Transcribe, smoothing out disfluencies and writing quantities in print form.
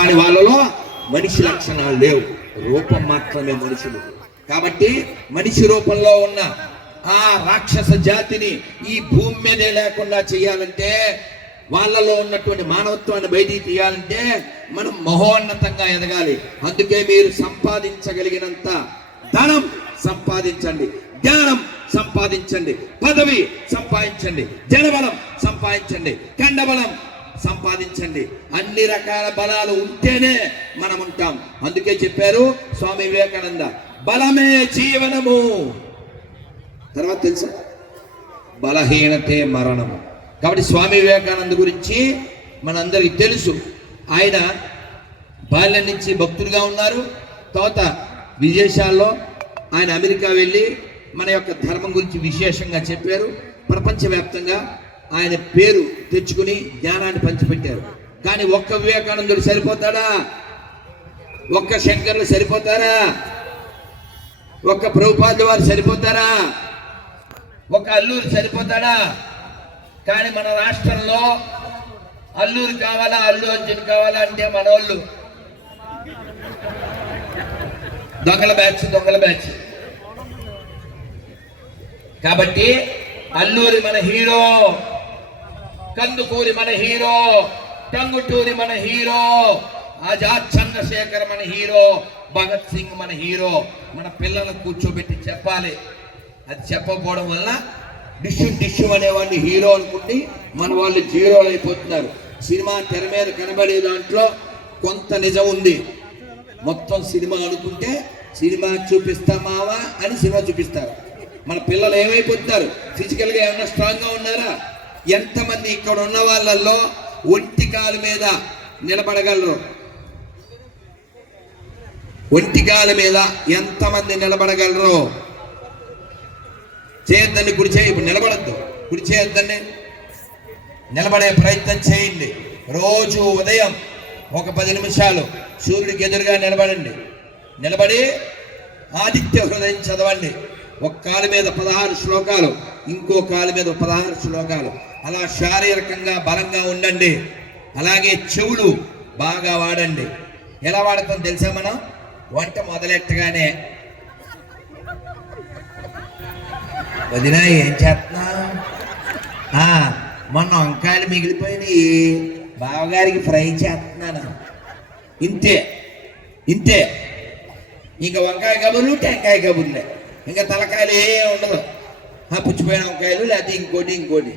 కానీ వాళ్ళలో మనిషి లక్షణాలు లేవు, రూపం మాత్రమే మనుషులు. కాబట్టి మనిషి రూపంలో ఉన్న ఆ రాక్షస జాతిని ఈ భూమి మీదే లేకుండా చేయాలంటే, వాళ్ళలో ఉన్నటువంటి మానవత్వాన్ని బయటికి తీయాలంటే మనం మహోన్నతంగా ఎదగాలి. అందుకే మీరు సంపాదించగలిగినంత ధనం సంపాదించండి, జ్ఞానం సంపాదించండి, పదవి సంపాదించండి, జనబలం సంపాదించండి, కండబలం సంపాదించండి. అన్ని రకాల బలాలు ఉంటేనే మనం ఉంటాం. అందుకే చెప్పారు స్వామి వివేకానంద, బలమే జీవనము. తర్వాత తెలుసా, బలహీనతే మరణము. కాబట్టి స్వామి వివేకానంద గురించి మనందరికీ తెలుసు. ఆయన బాల్యం నుంచి భక్తుడిగా ఉన్నారు. తర్వాత విదేశాల్లో ఆయన అమెరికా వెళ్ళి మన యొక్క ధర్మం గురించి విశేషంగా చెప్పారు. ప్రపంచవ్యాప్తంగా ఆయన పేరు తెచ్చుకుని జ్ఞానాన్ని పంచిపెట్టారు. కానీ ఒక్క వివేకానందుడు సరిపోతాడా? ఒక్క శంకర్లు సరిపోతారా? ఒక్క ప్రభుపాదుల వారు సరిపోతారా? ఒక అల్లూరు సరిపోతాడా? కానీ మన రాష్ట్రంలో అల్లూరు కావాలా, అల్లు అర్జున్ కావాలా అంటే మన వాళ్ళు దొంగల బ్యాచ్. కాబట్టి అల్లూరి మన హీరో, కందుకూరి మన హీరో, టంగుటూరి మన హీరో, ఆజాద్ చంద్రశేఖర్ మన హీరో, భగత్ సింగ్ మన హీరో. మన పిల్లలను కూర్చోబెట్టి చెప్పాలి. అది చెప్పకపోవడం వల్ల డిష్యూ అనేవాడిని హీరో అనుకుంటే మన వాళ్ళు జీరోలు అయిపోతున్నారు. సినిమా తెర మీద కనబడే దాంట్లో కొంత నిజం ఉంది. మొత్తం సినిమా అనుకుంటే సినిమా చూపిస్తామావా అని సినిమా చూపిస్తారు. మన పిల్లలు ఏమైపోతున్నారు? ఫిజికల్గా ఏమన్నా స్ట్రాంగ్గా ఉన్నారా? ఎంతమంది ఇక్కడ ఉన్న వాళ్ళల్లో ఒంటి కాలు మీద నిలబడగలరు? ఒంటి కాలు మీద ఎంతమంది నిలబడగలరు? చేయొద్దండి, కుడి చేయి. ఇప్పుడు నిలబడద్దు, కుడి చేయొద్దండి. నిలబడే ప్రయత్నం చేయండి. రోజు ఉదయం ఒక 10 నిమిషాలు సూర్యుడికి ఎదురుగా నిలబడండి. నిలబడి ఆదిత్య హృదయం చదవండి. ఒక కాలు మీద 16 శ్లోకాలు, ఇంకో కాలు మీద 16 శ్లోకాలు. అలా శారీరకంగా బలంగా ఉండండి. అలాగే చెవులు బాగా వాడండి. ఎలా వాడతాం తెలుసా? మనం వంట మొదలెట్టగానే, వదినా ఏం చేస్తున్నా, మొన్న వంకాయలు మిగిలిపోయినాయి, బావగారికి ఫ్రై చేస్తున్నాను, ఇంతే. ఇంకా వంకాయ కబుర్లు, టెంకాయ కబుర్లే, ఇంకా తలకాయలు ఏ ఉండదు. పుచ్చిపోయిన వంకాయలు, లేకపోతే ఇంకోటి.